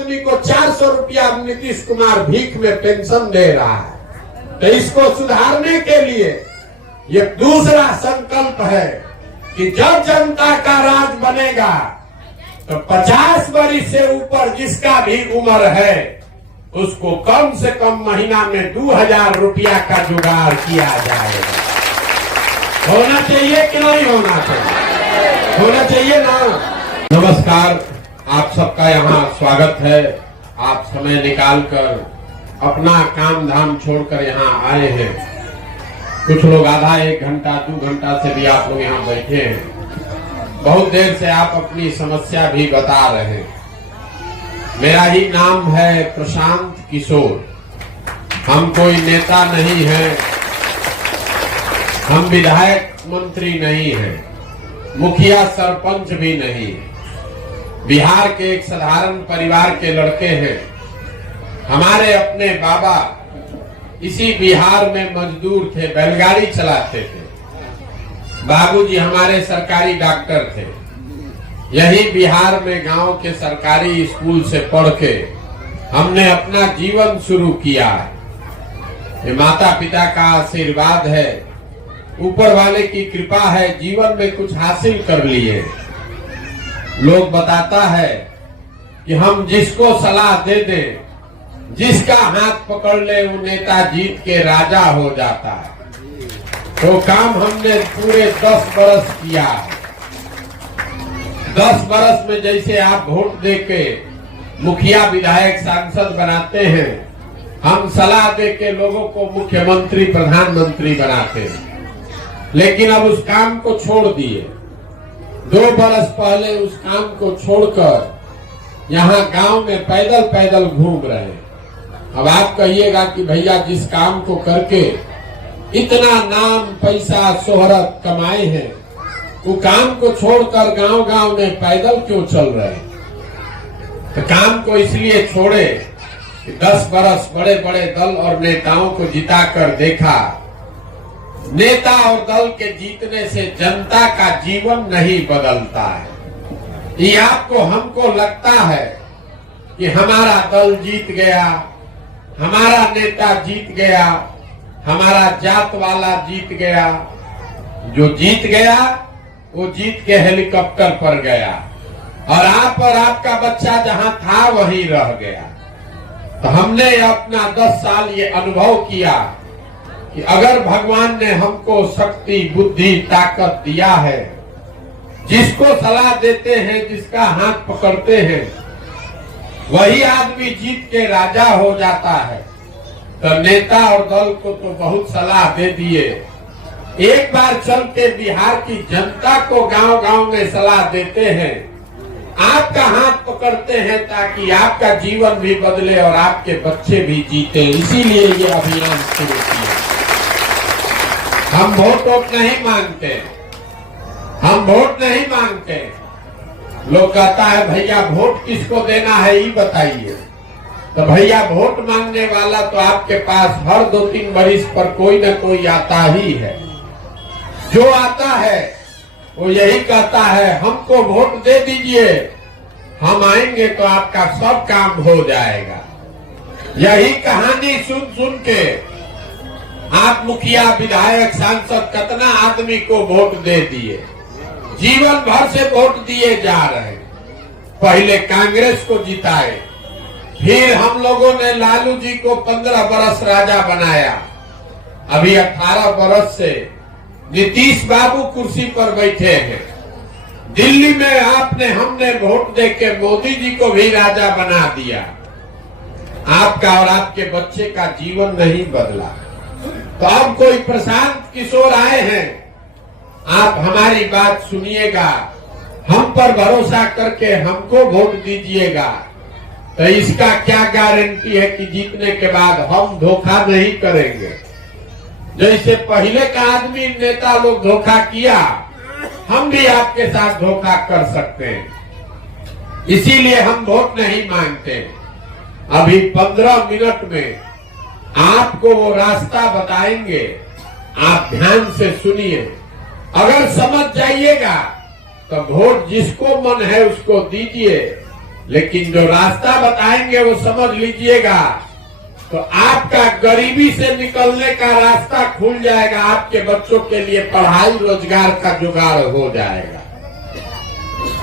आदमी को 400 रुपया नीतीश कुमार भीख में पेंशन दे रहा है। तो इसको सुधारने के लिए ये दूसरा संकल्प है कि जब जनता का राज बनेगा तो 50 वर्ष से ऊपर जिसका भी उम्र है उसको कम से कम महीना में 2000 रुपया का जुगाड़ किया जाएगा। होना चाहिए कि नहीं होना चाहिए? होना चाहिए ना। नमस्कार, आप सबका यहाँ स्वागत है। आप समय निकालकर अपना काम धाम छोड़कर यहाँ आए हैं। कुछ लोग आधा 1 घंटा 2 घंटा से भी आप लोग यहाँ बैठे हैं। बहुत देर से आप अपनी समस्या भी बता रहे हैं। मेरा ही नाम है प्रशांत किशोर। हम कोई नेता नहीं है, हम विधायक मंत्री नहीं हैं, मुखिया सरपंच भी नहीं। बिहार के एक साधारण परिवार के लड़के हैं। हमारे अपने बाबा इसी बिहार में मजदूर थे, बैलगाड़ी चलाते थे। बाबूजी हमारे सरकारी डॉक्टर थे। यही बिहार में गांव के सरकारी स्कूल से पढ़ के हमने अपना जीवन शुरू किया। ये माता पिता का आशीर्वाद है, ऊपर वाले की कृपा है, जीवन में कुछ हासिल कर लिए। लोग बताता है कि हम जिसको सलाह दे दें, जिसका हाथ पकड़ ले वो नेता जीत के राजा हो जाता है। तो काम हमने पूरे 10 बरस किया। 10 बरस में जैसे आप वोट दे के मुखिया विधायक सांसद बनाते हैं, हम सलाह दे के लोगों को मुख्यमंत्री प्रधानमंत्री बनाते हैं। लेकिन अब उस काम को छोड़ दिए। 2 बरस पहले उस काम को छोड़कर यहाँ गांव में पैदल पैदल घूम रहे हैं। अब आप कहिएगा कि भैया जिस काम को करके इतना नाम पैसा शोहरत कमाए हैं, वो काम को छोड़कर गांव गांव में पैदल क्यों चल रहे हैं? तो काम को इसलिए छोड़े कि 10 बरस बड़े बड़े दल और नेताओं को जिताकर देखा। नेता और दल के जीतने से जनता का जीवन नहीं बदलता है। ये आपको हमको लगता है कि हमारा दल जीत गया, हमारा नेता जीत गया, हमारा जात वाला जीत गया। जो जीत गया वो जीत के हेलीकॉप्टर पर गया और आप और आपका बच्चा जहां था वहीं रह गया। तो हमने अपना 10 साल ये अनुभव किया कि अगर भगवान ने हमको शक्ति बुद्धि ताकत दिया है, जिसको सलाह देते हैं, जिसका हाथ पकड़ते हैं, वही आदमी जीत के राजा हो जाता है। तो नेता और दल को तो बहुत सलाह दे दिए। एक बार चल के बिहार की जनता को गांव गांव में सलाह देते हैं, आपका हाथ पकड़ते हैं ताकि आपका जीवन भी बदले और आपके बच्चे भी जीते। इसीलिए ये अभियान शुरू किया। हम वोट नहीं मांगते, हम वोट नहीं मांगते। लोग कहता है भैया वोट किसको देना है ये बताइए। तो भैया वोट मांगने वाला तो आपके पास हर 2-3 वर्ष पर कोई न कोई आता ही है। जो आता है वो यही कहता है हमको वोट दे दीजिए, हम आएंगे तो आपका सब काम हो जाएगा। यही कहानी सुन सुन के आप मुखिया विधायक सांसद कितना आदमी को वोट दे दिए, जीवन भर से वोट दिए जा रहे। पहले कांग्रेस को जिताए, फिर हम लोगों ने लालू जी को 15 बरस राजा बनाया। अभी 18 बरस से नीतीश बाबू कुर्सी पर बैठे हैं। दिल्ली में हमने वोट दे के मोदी जी को भी राजा बना दिया। आपका और आपके बच्चे का जीवन नहीं बदला। तो अब कोई प्रशांत किशोर आए हैं, आप हमारी बात सुनिएगा, हम पर भरोसा करके हमको वोट दीजिएगा। तो इसका क्या गारंटी है कि जीतने के बाद हम धोखा नहीं करेंगे? जैसे पहले का आदमी नेता लोग धोखा किया, हम भी आपके साथ धोखा कर सकते हैं। इसीलिए हम वोट नहीं मांगते। अभी 15 मिनट में आपको वो रास्ता बताएंगे, आप ध्यान से सुनिए। अगर समझ जाइएगा तो वोट जिसको मन है उसको दीजिए, लेकिन जो रास्ता बताएंगे वो समझ लीजिएगा, तो आपका गरीबी से निकलने का रास्ता खुल जाएगा, आपके बच्चों के लिए पढ़ाई रोजगार का जुगाड़ हो जाएगा।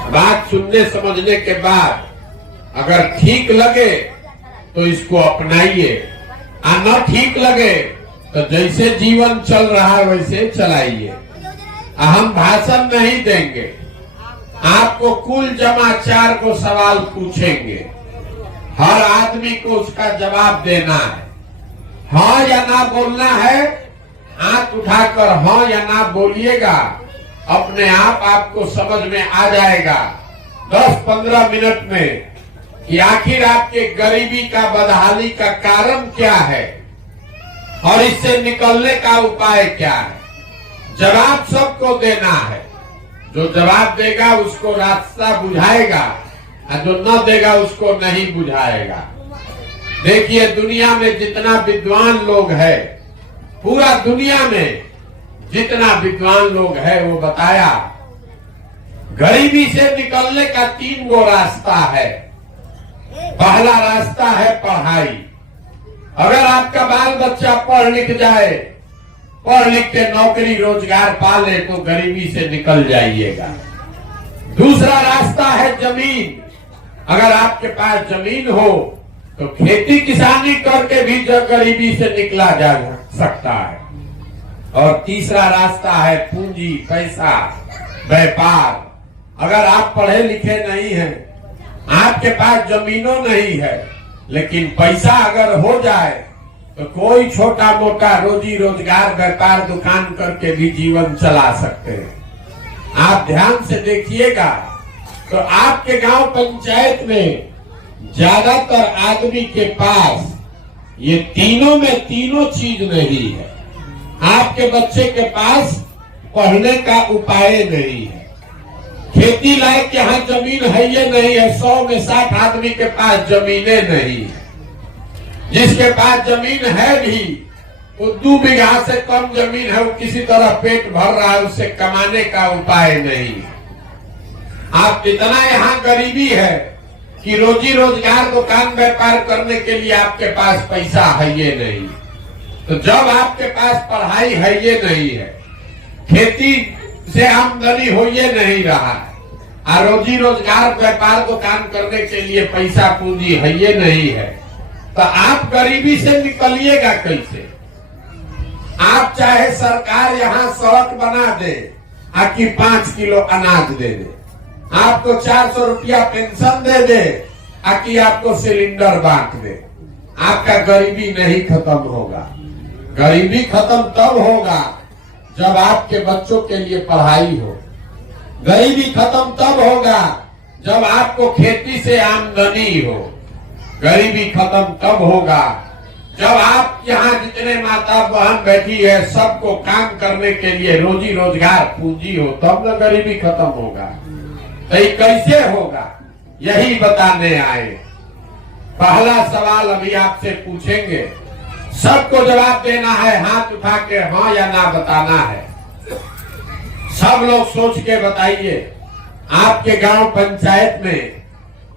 बात सुनने समझने के बाद अगर ठीक लगे तो इसको अपनाइए, और न ठीक लगे तो जैसे जीवन चल रहा है वैसे चलाइए। हम भाषण नहीं देंगे, आपको कुल जमा 4 को सवाल पूछेंगे, हर आदमी को उसका जवाब देना है। हाँ या ना बोलना है, हाथ उठाकर हाँ या ना बोलिएगा, अपने आप आपको समझ में आ जाएगा 10-15 मिनट में कि आखिर आपके गरीबी का बदहाली का कारण क्या है और इससे निकलने का उपाय क्या है। जवाब सबको देना है, जो जवाब देगा उसको रास्ता बुझाएगा और जो न देगा उसको नहीं बुझाएगा। देखिए, दुनिया में जितना विद्वान लोग है, पूरा दुनिया में जितना विद्वान लोग है, वो बताया गरीबी से निकलने का 3 गो रास्ता है। पहला रास्ता है पढ़ाई। अगर आपका बाल बच्चा पढ़ लिख जाए, पढ़ लिख के नौकरी रोजगार पाले, तो गरीबी से निकल जाइएगा। दूसरा रास्ता है जमीन। अगर आपके पास जमीन हो तो खेती किसानी करके भी गरीबी से निकला जा सकता है। और तीसरा रास्ता है पूंजी, पैसा, व्यापार। अगर आप पढ़े लिखे नहीं हैं, आपके पास जमीनों नहीं है, लेकिन पैसा अगर हो जाए तो कोई छोटा मोटा रोजी रोजगार, व्यापार, दुकान करके भी जीवन चला सकते हैं। आप ध्यान से देखिएगा तो आपके गांव पंचायत में ज्यादातर आदमी के पास ये तीनों में तीनों चीज नहीं है। आपके बच्चे के पास पढ़ने का उपाय नहीं है, खेती लायक यहाँ जमीन है ये नहीं है। 100 में 60 आदमी के पास जमीनें नहीं है। जिसके पास जमीन है भी, वो 2 बीघा से कम जमीन है, वो किसी तरह पेट भर रहा है, उससे कमाने का उपाय नहीं है। आप इतना यहाँ गरीबी है कि रोजी रोजगार, दुकान व्यापार करने के लिए आपके पास पैसा है ये नहीं। तो जब आपके पास पढ़ाई है ये नहीं है, खेती से आमदनी हो ये नहीं रहा है, और रोजी रोजगार, व्यापार, दुकान करने के लिए पैसा पूंजी है ये नहीं है, तो आप गरीबी से निकलिएगा कैसे? आप चाहे सरकार यहाँ सड़क बना दे, आकि 5 किलो अनाज दे दे, आपको 400 रुपया पेंशन दे दे, आकि आपको सिलेंडर बांट दे, आपका गरीबी नहीं खत्म होगा। गरीबी खत्म तब होगा जब आपके बच्चों के लिए पढ़ाई हो। गरीबी खत्म तब होगा जब आपको खेती से आमदनी हो। गरीबी खत्म तब होगा जब आप यहाँ जितने माता बहन बैठी है, सबको काम करने के लिए रोजी रोजगार पूंजी हो, तब न गरीबी खत्म होगा। तो ये कैसे होगा, यही बताने आए। पहला सवाल अभी आपसे पूछेंगे, सबको जवाब देना है, हाथ उठा के हाँ या ना बताना है। सब लोग सोच के बताइए, आपके गांव पंचायत में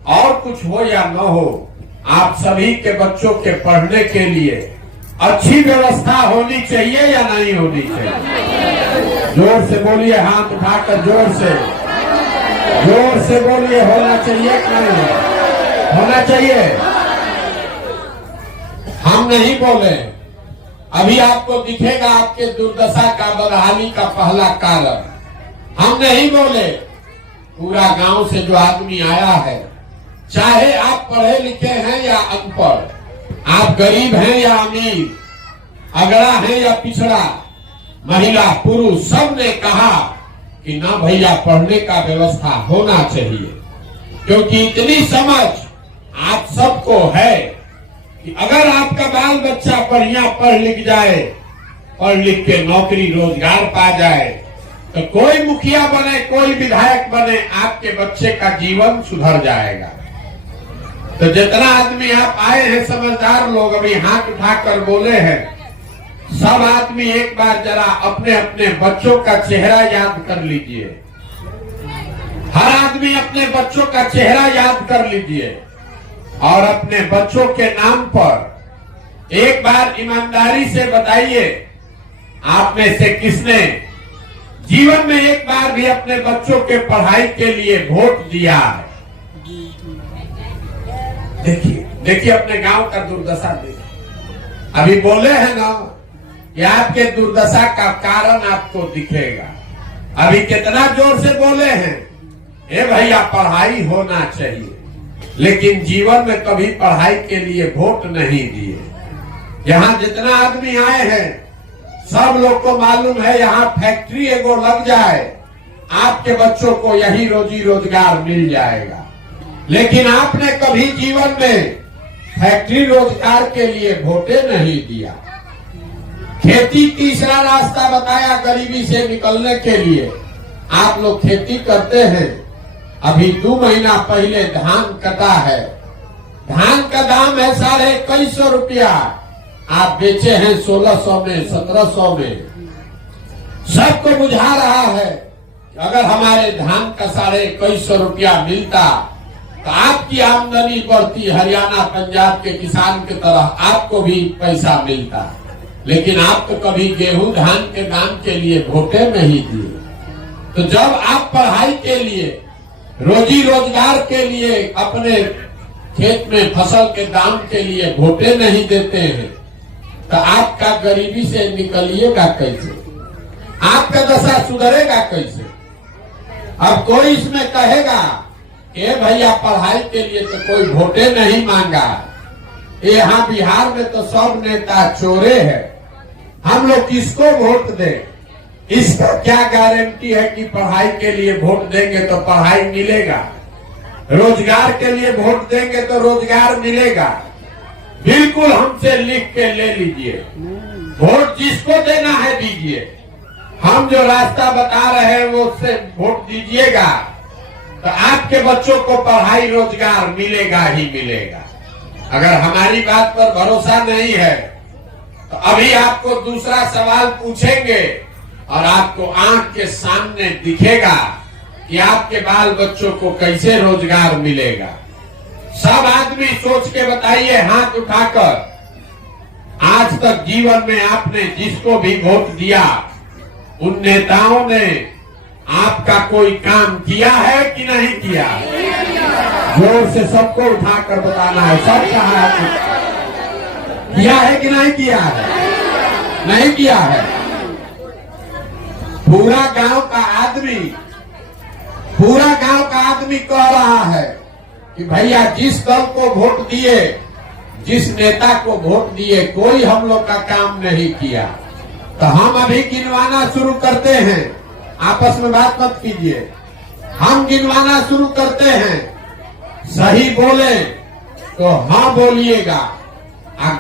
और कुछ हो या न हो, आप सभी के बच्चों के पढ़ने के लिए अच्छी व्यवस्था होनी चाहिए या नहीं होनी चाहिए? जोर से बोलिए, हाथ उठाकर जोर से बोलिए। होना चाहिए कि नहीं होना चाहिए? हम नहीं बोले, अभी आपको दिखेगा आपके दुर्दशा का, बदहाली का पहला कारण। हम नहीं बोले, पूरा गांव से जो आदमी आया है, चाहे आप पढ़े लिखे हैं या अनपढ़, आप गरीब हैं या अमीर, अगड़ा है या पिछड़ा, महिला पुरुष, सब ने कहा कि ना भैया पढ़ने का व्यवस्था होना चाहिए। क्योंकि इतनी समझ आप सबको है कि अगर आपका बाल बच्चा बढ़िया पढ़ लिख जाए, पढ़ लिख के नौकरी रोजगार पा जाए, तो कोई मुखिया बने, कोई विधायक बने, आपके बच्चे का जीवन सुधर जाएगा। तो जितना आदमी आप आए हैं समझदार लोग, अभी हाथ उठाकर बोले हैं, सब आदमी एक बार जरा अपने अपने बच्चों का चेहरा याद कर लीजिए। हर आदमी अपने बच्चों का चेहरा याद कर लीजिए और अपने बच्चों के नाम पर एक बार ईमानदारी से बताइए, आप में से किसने जीवन में एक बार भी अपने बच्चों के पढ़ाई के लिए वोट दिया है? देखिए अपने गांव का दुर्दशा देखिए। अभी बोले हैं ना कि आपके दुर्दशा का कारण आपको दिखेगा। अभी कितना जोर से बोले हैं, ए भैया पढ़ाई होना चाहिए, लेकिन जीवन में कभी पढ़ाई के लिए वोट नहीं दिए। यहाँ जितना आदमी आए हैं सब लोग को मालूम है, यहाँ फैक्ट्री एगो लग जाए आपके बच्चों को यही रोजी रोजगार मिल जाएगा। लेकिन आपने कभी जीवन में फैक्ट्री रोजगार के लिए वोटे नहीं दिया। खेती तीसरा रास्ता बताया गरीबी से निकलने के लिए। आप लोग खेती करते हैं। अभी 2 महीना पहले धान कटा है, धान का दाम है 2150 रुपया, आप बेचे हैं 1600 में 1700 में। सबको बुझा रहा है अगर हमारे धान का 2150 रुपया मिलता तो आपकी आमदनी बढ़ती, हरियाणा पंजाब के किसान की तरह आपको भी पैसा मिलता। लेकिन आप तो कभी गेहूं धान के दाम के लिए वोटे नहीं दिए। तो जब आप पढ़ाई के लिए, रोजी रोजगार के लिए, अपने खेत में फसल के दाम के लिए वोटे नहीं देते हैं तो आपका गरीबी से निकलिएगा कैसे? आपका दशा सुधरेगा कैसे? अब कोई इसमें कहेगा ए भैया पढ़ाई के लिए तो कोई वोटे नहीं मांगा, यहाँ बिहार में तो सब नेता चोरे हैं, हम लोग किसको वोट दें? इसका क्या गारंटी है कि पढ़ाई के लिए वोट देंगे तो पढ़ाई मिलेगा, रोजगार के लिए वोट देंगे तो रोजगार मिलेगा? बिल्कुल हमसे लिख के ले लीजिए, वोट जिसको देना है दीजिए। हम जो रास्ता बता रहे हैं वो उससे वोट दीजिएगा तो आपके बच्चों को पढ़ाई रोजगार मिलेगा ही मिलेगा। अगर हमारी बात पर भरोसा नहीं है तो अभी आपको दूसरा सवाल पूछेंगे और आपको आंख के सामने दिखेगा कि आपके बाल बच्चों को कैसे रोजगार मिलेगा। सब आदमी सोच के बताइए हाथ उठाकर, आज तक जीवन में आपने जिसको भी वोट दिया उन नेताओं ने आपका कोई काम किया है कि नहीं किया? जोर से सबको उठाकर बताना है, सब कहा किया है कि नहीं किया है? नहीं किया है। पूरा गांव का आदमी कह रहा है कि भैया जिस दल को वोट दिए, जिस नेता को वोट दिए, कोई हम लोग का काम नहीं किया। तो हम अभी गिनवाना शुरू करते हैं, आपस में बात मत कीजिए। हम गिनवाना शुरू करते हैं, सही बोले तो हाँ बोलिएगा,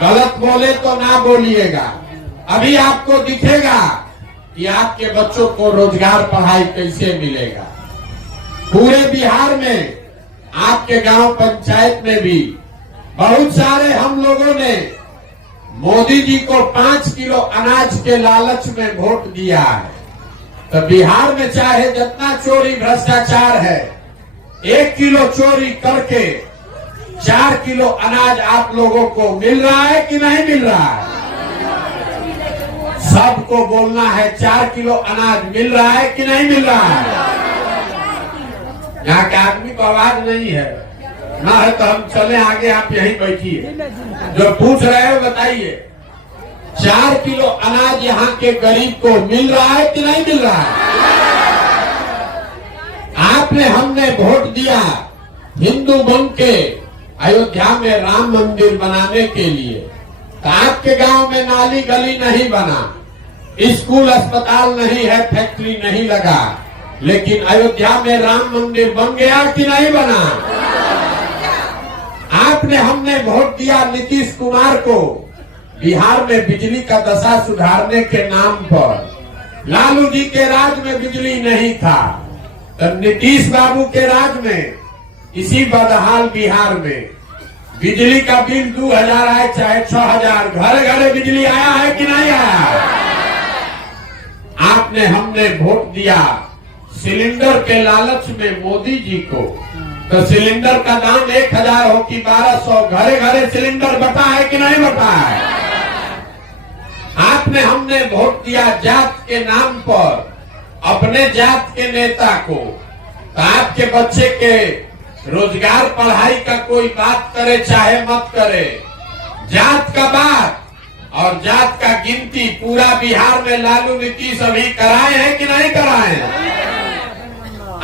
गलत बोले तो ना बोलिएगा। अभी आपको दिखेगा कि आपके बच्चों को रोजगार पढ़ाई कैसे मिलेगा। पूरे बिहार में, आपके गांव पंचायत में भी बहुत सारे हम लोगों ने मोदी जी को 5 किलो अनाज के लालच में वोट दिया है। तो बिहार में चाहे जितना चोरी भ्रष्टाचार है, 1 किलो चोरी करके 4 किलो अनाज आप लोगों को मिल रहा है कि नहीं मिल रहा है? सबको बोलना है 4 किलो अनाज मिल रहा है कि नहीं मिल रहा है? यहाँ के आदमी को आवाज नहीं है ना, है तो हम चले आगे, आप यहीं बैठिए। जो पूछ रहे हो बताइए, 4 किलो अनाज यहाँ के गरीब को मिल रहा है कि नहीं मिल रहा है? आपने, हमने वोट दिया हिंदू बन के अयोध्या में राम मंदिर बनाने के लिए, तो आपके गांव में नाली गली नहीं बना, स्कूल अस्पताल नहीं है, फैक्ट्री नहीं लगा, लेकिन अयोध्या में राम मंदिर बन गया कि नहीं बना? आपने, हमने वोट दिया नीतीश कुमार को बिहार में बिजली का दशा सुधारने के नाम पर। लालू जी के राज में बिजली नहीं था, तो नीतीश बाबू के राज में इसी बदहाल बिहार में बिजली का बिल 2000 आए चाहे 6000, घर घर बिजली आया है कि नहीं आया? आपने, हमने वोट दिया सिलेंडर के लालच में मोदी जी को, तो सिलेंडर का दाम 1000 हो कि 1200, घरे घरे सिलेंडर बटा है कि नहीं बटा है? आपने हमने वोट दिया जात के नाम पर अपने जात के नेता को, तो आपके बच्चे के रोजगार पढ़ाई का कोई बात करे चाहे मत करे, जात का बात और जात का गिनती पूरा बिहार में लालू नीतीश अभी कराए हैं कि नहीं कराए हैं?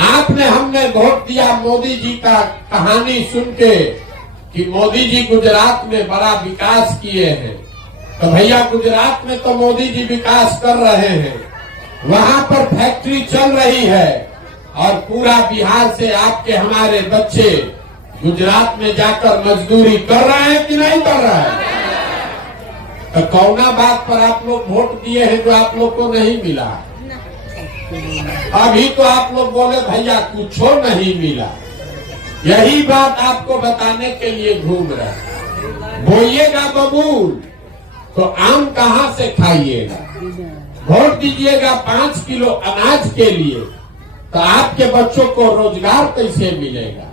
आपने हमने वोट दिया मोदी जी का कहानी सुन के कि मोदी जी गुजरात में बड़ा विकास किए हैं, तो भैया गुजरात में तो मोदी जी विकास कर रहे हैं, वहां पर फैक्ट्री चल रही है और पूरा बिहार से आपके हमारे बच्चे गुजरात में जाकर मजदूरी कर रहे हैं कि नहीं कर रहे हैं? तो कौना बात पर आप लोग वोट दिए हैं जो आप लोग को नहीं मिला? अभी तो आप लोग बोले भैया कुछो नहीं मिला। यही बात आपको बताने के लिए घूम रहे हैं। बोइएगा बबूल तो आम कहाँ से खाइएगा? वोट दीजिएगा 5 किलो अनाज के लिए तो आपके बच्चों को रोजगार कैसे मिलेगा?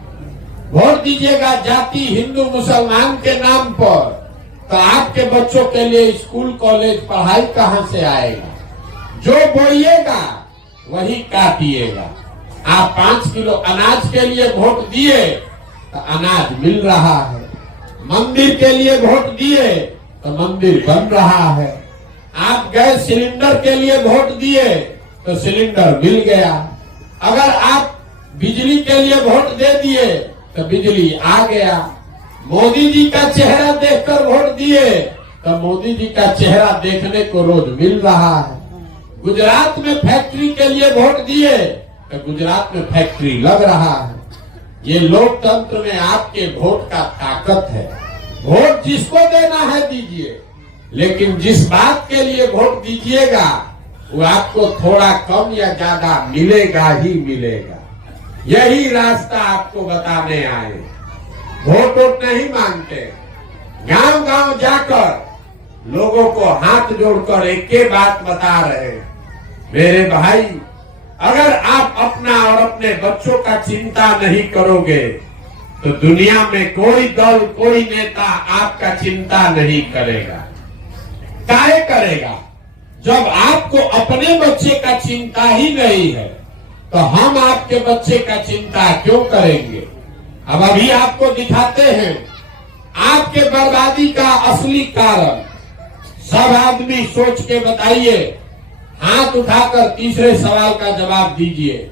वोट दीजिएगा जाति हिंदू मुसलमान के नाम पर तो आपके बच्चों के लिए स्कूल कॉलेज पढ़ाई कहाँ से आएगा? जो बोइएगा वही काटिएगा। आप 5 किलो अनाज के लिए वोट दिए तो अनाज मिल रहा है, मंदिर के लिए वोट दिए तो मंदिर बन रहा है, आप गैस सिलेंडर के लिए वोट दिए तो सिलेंडर मिल गया, अगर आप बिजली के लिए वोट दे दिए तो बिजली आ गया, मोदी जी का चेहरा देखकर वोट दिए तो मोदी जी का चेहरा देखने को रोज मिल रहा है, गुजरात में फैक्ट्री के लिए वोट दिए तो गुजरात में फैक्ट्री लग रहा है। ये लोकतंत्र में आपके वोट का ताकत है। वोट जिसको देना है दीजिए, लेकिन जिस बात के लिए वोट दीजिएगा वो आपको थोड़ा कम या ज्यादा मिलेगा ही मिलेगा। यही रास्ता आपको बताने आए। वोट वोट नहीं मांगते, गांव गांव जाकर लोगों को हाथ जोड़कर एक के बात बता रहे हैं, मेरे भाई अगर आप अपना और अपने बच्चों का चिंता नहीं करोगे तो दुनिया में कोई दल कोई नेता आपका चिंता नहीं करेगा। काहे करेगा? जब आपको अपने बच्चे का चिंता ही नहीं है तो हम आपके बच्चे का चिंता क्यों करेंगे? अब अभी आपको दिखाते हैं आपके बर्बादी का असली कारण। सब आदमी सोच के बताइए, हाथ उठाकर तीसरे सवाल का जवाब दीजिए,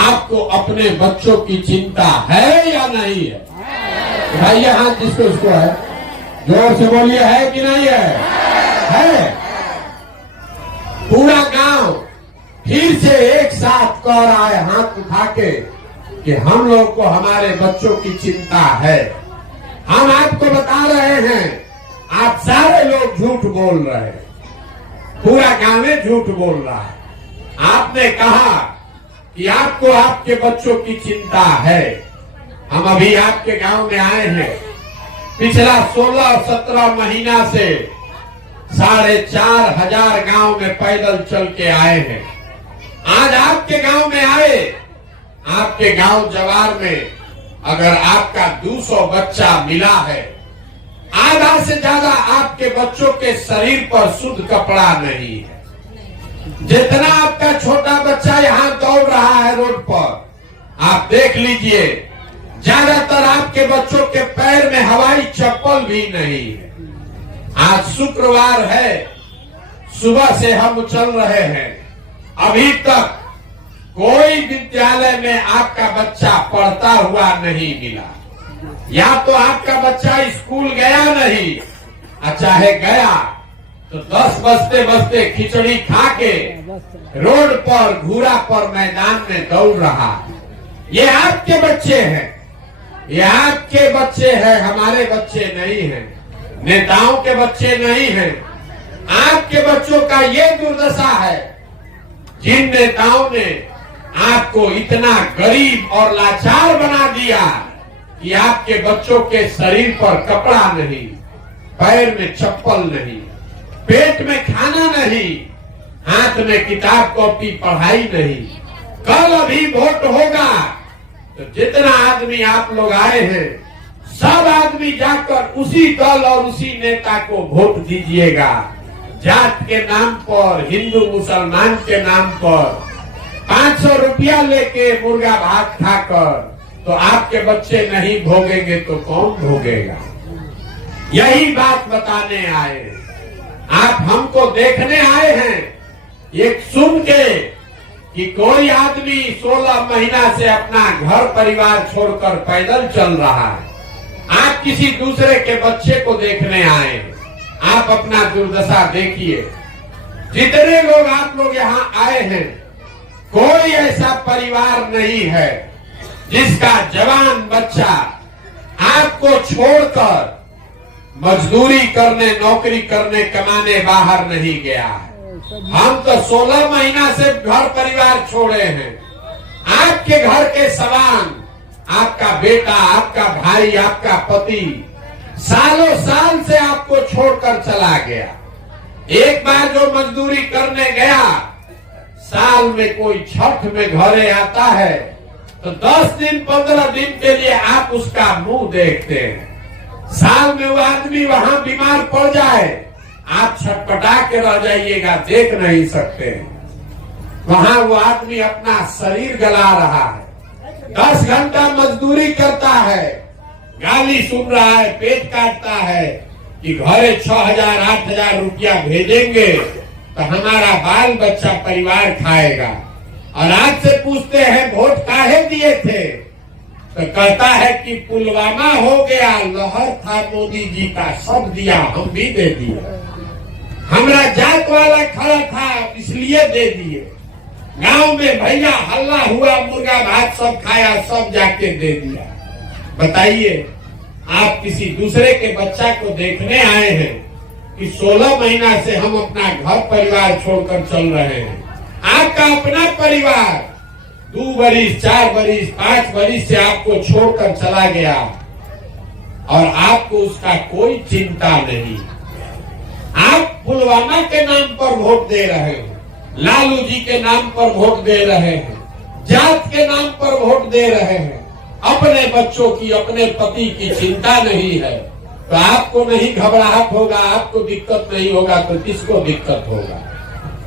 आपको अपने बच्चों की चिंता है या नहीं है? भाइया हाथ जिसको उसको है, जोर से बोलिए, है कि नहीं है? है। पूरा गांव फिर से एक साथ कह रहा है हाथ उठा के कि हम लोग को हमारे बच्चों की चिंता है। हम आपको बता रहे हैं, आप सारे लोग झूठ बोल रहे हैं, पूरा गांव में झूठ बोल रहा है। आपने कहा कि आपको आपके बच्चों की चिंता है। हम अभी आपके गांव में आए हैं, पिछला 16-17 महीना से 4500 गांव में पैदल चल के आए हैं। आज आपके गांव में आए, आपके गांव जवार में अगर आपका 200 बच्चा मिला है, आधा से ज्यादा आपके बच्चों के शरीर पर शुद्ध कपड़ा नहीं है। जितना आपका छोटा बच्चा यहाँ दौड़ रहा है रोड पर, आप देख लीजिए, ज्यादातर आपके बच्चों के पैर में हवाई चप्पल भी नहीं है। आज शुक्रवार है, सुबह से हम चल रहे हैं, अभी तक कोई विद्यालय में आपका बच्चा पढ़ता हुआ नहीं मिला। या तो आपका बच्चा स्कूल गया नहीं, चाहे गया तो 10 बजते बजते खिचड़ी खा के रोड पर घूरा पर मैदान में दौड़ रहा। ये आपके बच्चे हैं, ये आपके बच्चे हैं, हमारे बच्चे नहीं हैं, नेताओं के बच्चे नहीं हैं। आपके बच्चों का ये दुर्दशा है, जिन नेताओं ने आपको इतना गरीब और लाचार बना दिया कि आपके बच्चों के शरीर पर कपड़ा नहीं, पैर में चप्पल नहीं, पेट में खाना नहीं, हाथ में किताब कॉपी पढ़ाई नहीं। कल अभी वोट होगा तो जितना आदमी आप लोग आए हैं सब आदमी जाकर उसी दल और उसी नेता को वोट दीजिएगा। जात के नाम पर, हिंदू मुसलमान के नाम पर 500 रुपया लेके मुर्गा भात खाकर तो आपके बच्चे नहीं भोगेंगे तो कौन भोगेगा? यही बात बताने आए। आप हमको देखने आए हैं, एक सुन के कि कोई आदमी 16 महीना से अपना घर परिवार छोड़कर पैदल चल रहा है। आप किसी दूसरे के बच्चे को देखने आए। आप अपना दुर्दशा देखिए। जितने लोग आप लोग यहाँ आए हैं, कोई ऐसा परिवार नहीं है जिसका जवान बच्चा आपको छोड़कर मजदूरी करने, नौकरी करने, कमाने बाहर नहीं गया है। हम तो 16 महीना से घर परिवार छोड़े हैं। आपके घर के सवाल, आपका बेटा, आपका भाई, आपका पति सालों साल से आपको छोड़कर चला गया। एक बार जो मजदूरी करने गया, साल में कोई छठ में घरे आता है तो 10 दिन 15 दिन के लिए आप उसका मुंह देखते हैं। साल में वो आदमी वहां बीमार पड़ जाए, आप छटपटा के रह जाइएगा, देख नहीं सकते। वहां वो आदमी अपना शरीर गला रहा है, 10 घंटा मजदूरी करता है, गाली सुन रहा है, पेट काटता है कि घरे 6,000 8,000 रुपया भेजेंगे तो हमारा बाल बच्चा परिवार खाएगा। और आज से पूछते हैं वोट काहे दिए थे, तो कहता है कि पुलवामा हो गया, लहर था मोदी जी का, सब दिया, हम भी दे दिए। हमरा जात वाला खड़ा था इसलिए दे दिए। गांव में भैया हल्ला हुआ, मुर्गा भात सब खाया, सब जाके दे दिया। बताइए, आप किसी दूसरे के बच्चा को देखने आए हैं कि 16 महीना से हम अपना घर परिवार छोड़कर चल रहे हैं। आपका अपना परिवार 2 बरिस, 4 बरिस, 5 बरिस से आपको छोड़कर चला गया और आपको उसका कोई चिंता नहीं। आप पुलवामा के नाम पर वोट दे रहे हैं, लालू जी के नाम पर वोट दे रहे हैं, जात के नाम पर वोट दे रहे हैं। अपने बच्चों की, अपने पति की चिंता नहीं है तो आपको नहीं घबराहट होगा, आपको दिक्कत नहीं होगा तो किसको दिक्कत होगा?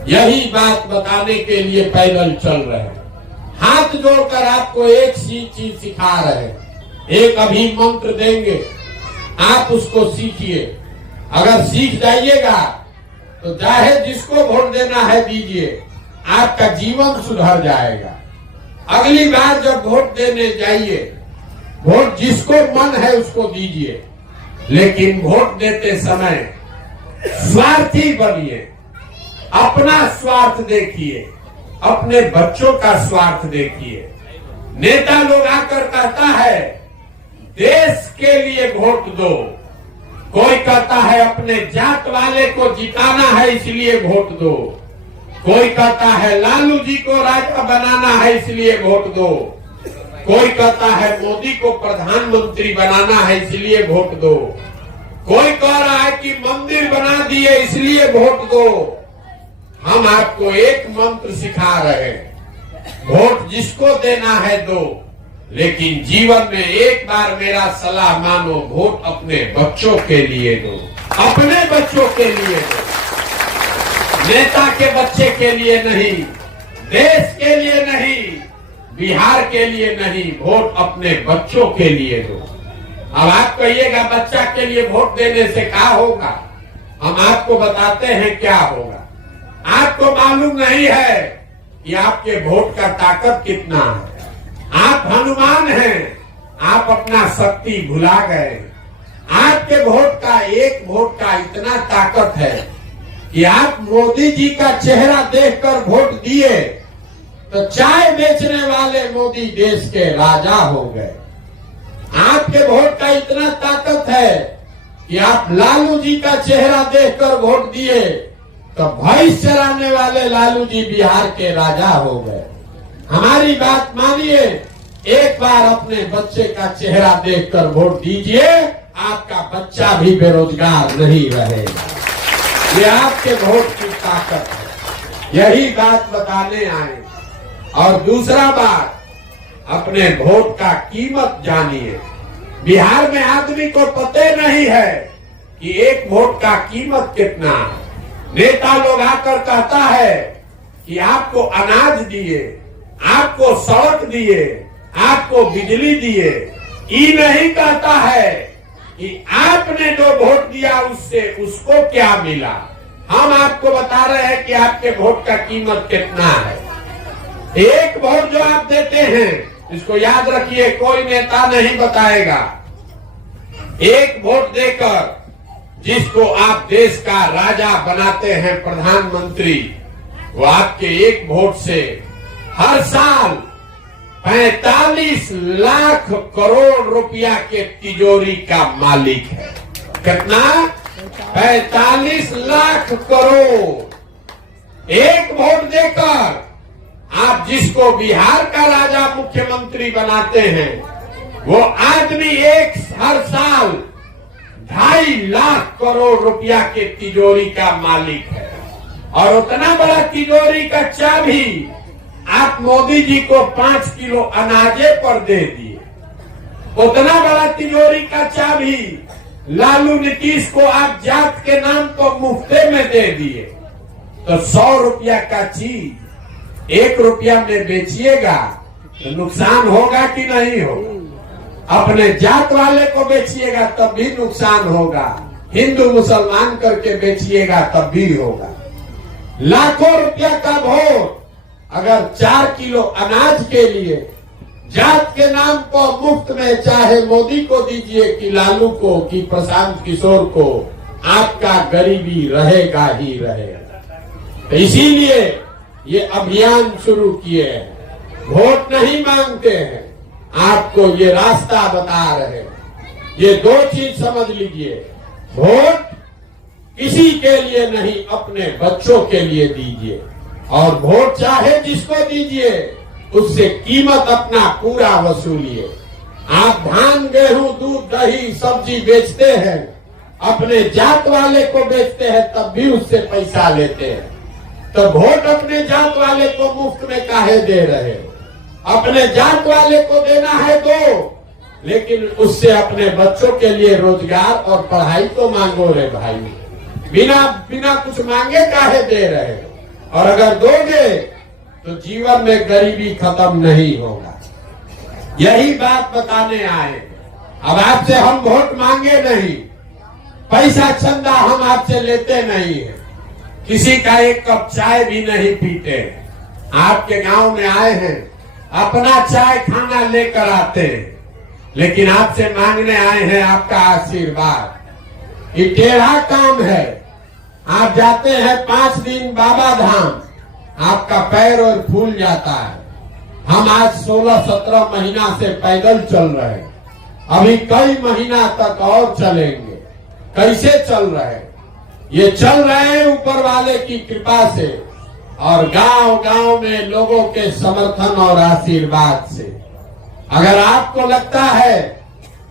यही बात बताने के लिए पैदल चल रहे हैं। हाथ जोड़कर आपको एक चीज सिखा रहे हैं। एक अभी मंत्र देंगे, आप उसको सीखिए। अगर सीख जाइएगा तो चाहे जिसको वोट देना है दीजिए, आपका जीवन सुधर जाएगा। अगली बार जब वोट देने जाइए, वोट जिसको मन है उसको दीजिए, लेकिन वोट देते समय स्वार्थी बनिए। अपना स्वार्थ देखिए, अपने बच्चों का स्वार्थ देखिए। नेता लोग आकर कहता है देश के लिए वोट दो, कोई कहता है अपने जात वाले को जिताना है इसलिए वोट दो, कोई कहता है लालू जी को राजा बनाना है इसलिए वोट दो, कोई कहता है मोदी को प्रधानमंत्री बनाना है इसलिए वोट दो, कोई कह रहा है कि मंदिर बना दिए इसलिए वोट दो। हम आपको एक मंत्र सिखा रहे हैं, वोट जिसको देना है दो, लेकिन जीवन में एक बार मेरा सलाह मानो, वोट अपने बच्चों के लिए दो, अपने बच्चों के लिए दो, नेता के बच्चे के लिए नहीं, देश के लिए नहीं, बिहार के लिए नहीं, वोट अपने बच्चों के लिए दो। अब आप कहिएगा बच्चा के लिए वोट देने से क्या होगा? हम आपको बताते हैं क्या होगा। आपको मालूम नहीं है कि आपके वोट का ताकत कितना है। आप हनुमान हैं, आप अपना शक्ति भुला गए। आपके वोट का, एक वोट का इतना ताकत है कि आप मोदी जी का चेहरा देखकर वोट दिए तो चाय बेचने वाले मोदी देश के राजा हो गए। आपके वोट का इतना ताकत है कि आप लालू जी का चेहरा देखकर वोट दिए तो भैंस चराने वाले लालू जी बिहार के राजा हो गए। हमारी बात मानिए, एक बार अपने बच्चे का चेहरा देखकर वोट दीजिए, आपका बच्चा भी बेरोजगार नहीं रहेगा। ये आपके वोट की ताकत है। यही बात बताने आए। और दूसरा बात, अपने वोट का कीमत जानिए। बिहार में आदमी को पता नहीं है कि एक वोट का कीमत कितना है। नेता लोग आकर कहता है कि आपको अनाज दिए, आपको सड़क दिए, आपको बिजली दिए। ये नहीं कहता है कि आपने जो वोट दिया उससे उसको क्या मिला। हम आपको बता रहे हैं कि आपके वोट का कीमत कितना है। एक वोट जो आप देते हैं, इसको याद रखिए, कोई नेता नहीं बताएगा। एक वोट देकर जिसको आप देश का राजा बनाते हैं, प्रधानमंत्री, वो आपके एक वोट से हर साल 45 लाख करोड़ रुपया के तिजोरी का मालिक है। कितना? 45 लाख करोड़। एक वोट देकर आप जिसको बिहार का राजा मुख्यमंत्री बनाते हैं, वो आदमी हर साल 2.5 लाख करोड़ रुपया के तिजोरी का मालिक है। और उतना बड़ा तिजोरी का चाबी आप मोदी जी को 5 किलो अनाजे पर दे दिए। उतना बड़ा तिजोरी का चाबी लालू नीतीश को आप जात के नाम पर मुफ्ते में दे दिए। तो 100 रुपया का चीज 1 रुपया में बेचिएगा तो नुकसान होगा कि नहीं होगा? अपने जात वाले को बेचिएगा तब भी नुकसान होगा, हिंदू मुसलमान करके बेचिएगा तब भी होगा। लाखों रुपया का वोट अगर 4 किलो अनाज के लिए जात के नाम पर मुफ्त में, चाहे मोदी को दीजिए कि लालू को कि प्रशांत किशोर को, आपका गरीबी रहेगा ही रहेगा। तो इसीलिए ये अभियान शुरू किए हैं। वोट नहीं मांगते हैं, आपको ये रास्ता बता रहे हैं। ये 2 चीज समझ लीजिए, वोट किसी के लिए नहीं, अपने बच्चों के लिए दीजिए। और वोट चाहे जिसको दीजिए, उससे कीमत अपना पूरा वसूलिए। आप धान, गेहूं, दूध, दही, सब्जी बेचते हैं, अपने जात वाले को बेचते हैं, तब भी उससे पैसा लेते हैं। तो वोट अपने जात वाले को मुफ्त में काहे दे रहे हो? अपने जात वाले को देना है दो, लेकिन उससे अपने बच्चों के लिए रोजगार और पढ़ाई तो मांगो रे भाई। बिना कुछ मांगे काहे दे रहे हो? और अगर दोगे तो जीवन में गरीबी खत्म नहीं होगा। यही बात बताने आए। अब आपसे हम वोट मांगे नहीं, पैसा चंदा हम आपसे लेते नहीं है, किसी का एक कप चाय भी नहीं पीते। आपके गांव में आए हैं, अपना चाय खाना लेकर आते हैं, लेकिन आपसे मांगने आए हैं आपका आशीर्वाद। ये टेढ़ा काम है। आप जाते हैं 5 दिन बाबा धाम, आपका पैर और फूल जाता है। हम आज 16-17 महीना से पैदल चल रहे हैं, अभी कई महीना तक और चलेंगे। कैसे चल रहे हैं? ये चल रहे हैं ऊपर वाले की कृपा से और गांव-गांव में लोगों के समर्थन और आशीर्वाद से। अगर आपको लगता है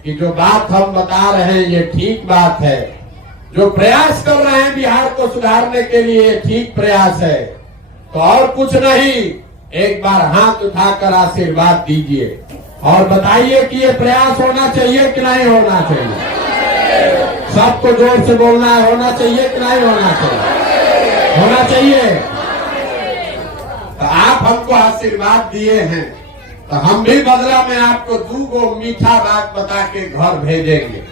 कि जो बात हम बता रहे हैं ये ठीक बात है, जो प्रयास कर रहे हैं बिहार को सुधारने के लिए ठीक प्रयास है, तो और कुछ नहीं, एक बार हाथ उठाकर आशीर्वाद दीजिए और बताइए कि ये प्रयास होना चाहिए कि नहीं होना चाहिए। सबको जोर से बोलना है, होना चाहिए कि नहीं होना चाहिए? होना चाहिए। तो आप हमको आशीर्वाद दिए हैं, तो हम भी बदला में आपको 2 मीठा बात बता के घर भेजेंगे।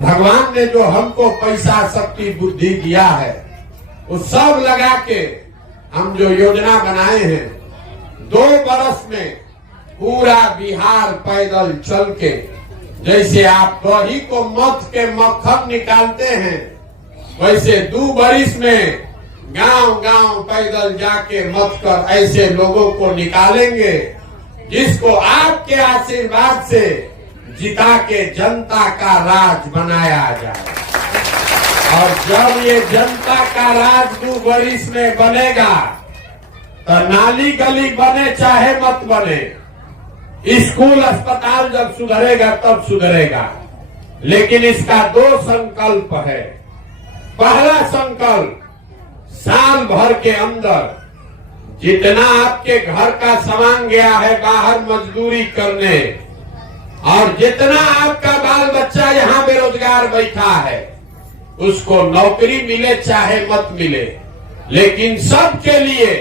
भगवान ने जो हमको पैसा, शक्ति, बुद्धि दिया है, वो सब लगा के हम जो योजना बनाए हैं, 2 बरस में पूरा बिहार पैदल चल के, जैसे आप दही को मथ के मक्खन निकालते हैं, वैसे 2 बरिस में गांव-गांव पैदल जाके मथ कर ऐसे लोगों को निकालेंगे जिसको आपके आशीर्वाद से जिता के जनता का राज बनाया जाए। और जब ये जनता का राज 2 बरिस में बनेगा, तो नाली गली बने चाहे मत बने, स्कूल अस्पताल जब सुधरेगा तब सुधरेगा। लेकिन इसका 2 संकल्प है। पहला संकल्प, साल भर के अंदर जितना आपके घर का सामान गया है बाहर मजदूरी करने, और जितना आपका बाल बच्चा यहाँ बेरोजगार बैठा है, उसको नौकरी मिले चाहे मत मिले, लेकिन सबके लिए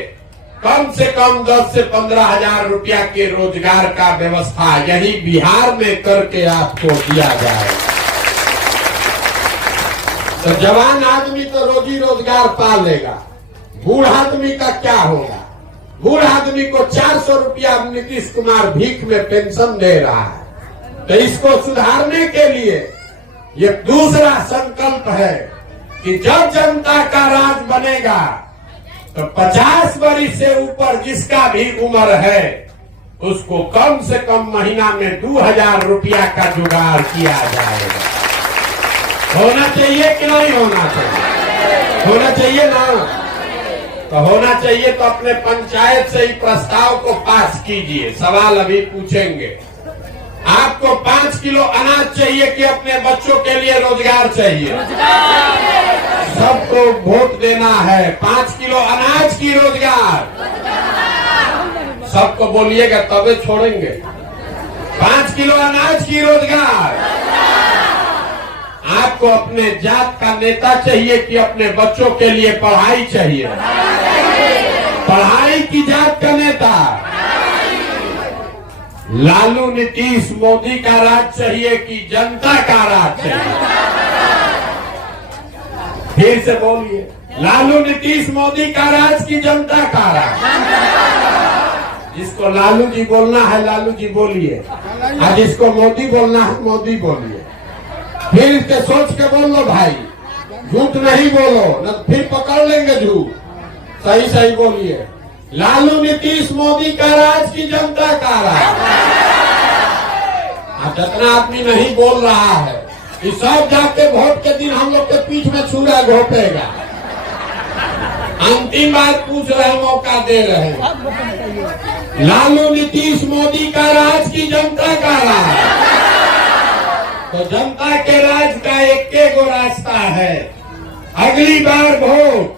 कम से कम 10 से 15 हजार रुपया के रोजगार का व्यवस्था यही बिहार में करके आपको दिया जाए। तो जवान आदमी तो रोजी रोजगार पा लेगा, बूढ़ आदमी का क्या होगा? बूढ़ आदमी को 400 रुपया नीतीश कुमार भीख में पेंशन दे रहा है। तो इसको सुधारने के लिए ये दूसरा संकल्प है कि जब जनता का राज बनेगा तो 50 वर्ष से ऊपर जिसका भी उम्र है उसको कम से कम महीना में 2000 रुपया का जुगाड़ किया जाएगा। होना चाहिए कि नहीं होना चाहिए? होना चाहिए ना? तो होना चाहिए तो अपने पंचायत से ही प्रस्ताव को पास कीजिए। सवाल अभी पूछेंगे। आपको 5 किलो अनाज चाहिए कि अपने बच्चों के लिए रोजगार चाहिए? सबको वोट देना है 5 किलो अनाज की रोजगार। सबको बोलिएगा तबे छोड़ेंगे। 5 किलो अनाज की रोजगार। आपको अपने जात का नेता चाहिए कि अपने बच्चों के लिए पढ़ाई चाहिए? पढ़ाई की जात का नेता। लालू नीतीश मोदी का राज चाहिए कि जनता का राज चाहिए? फिर से बोलिए, लालू नीतीश मोदी का राज की जनता का राज? जिसको लालू जी बोलना है लालू जी बोलिए, और जिसको मोदी बोलना है मोदी बोलिए। फिर इसके सोच के बोल लो भाई, झूठ नहीं बोलो, न फिर पकड़ लेंगे झूठ। सही सही बोलिए, लालू नीतीश मोदी का राज की जनता का राज? जितना आदमी नहीं बोल रहा है कि सब जाके वोट के दिन हम लोग के पीठ में छुरा घोपेगा। अंतिम बार पूछ रहे, मौका दे रहे हैं। लालू नीतीश मोदी का राज की जनता का राज? तो जनता के राज का एक गो रास्ता है, अगली बार वोट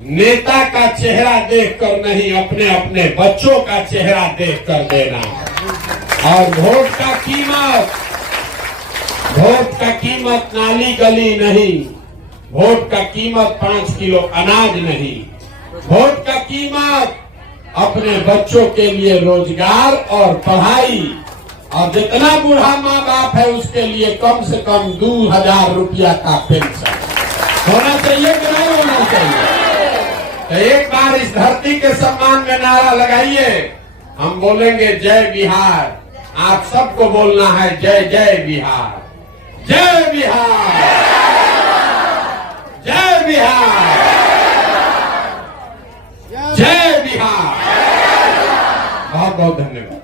नेता का चेहरा देखकर नहीं, अपने अपने बच्चों का चेहरा देखकर देना। और वोट का कीमत नाली गली नहीं, वोट का कीमत 5 किलो अनाज नहीं, वोट का कीमत अपने बच्चों के लिए रोजगार और पढ़ाई, और जितना बूढ़ा माँ बाप है उसके लिए कम से कम 2000 रुपया का पेंशन होना चाहिए कि नहीं होना चाहिए? तो एक बार इस धरती के सम्मान में नारा लगाइए। हम बोलेंगे जय बिहार, आप सबको बोलना है जय जय बिहार, जय बिहार, जय बिहार, जय बिहार। बहुत बहुत धन्यवाद।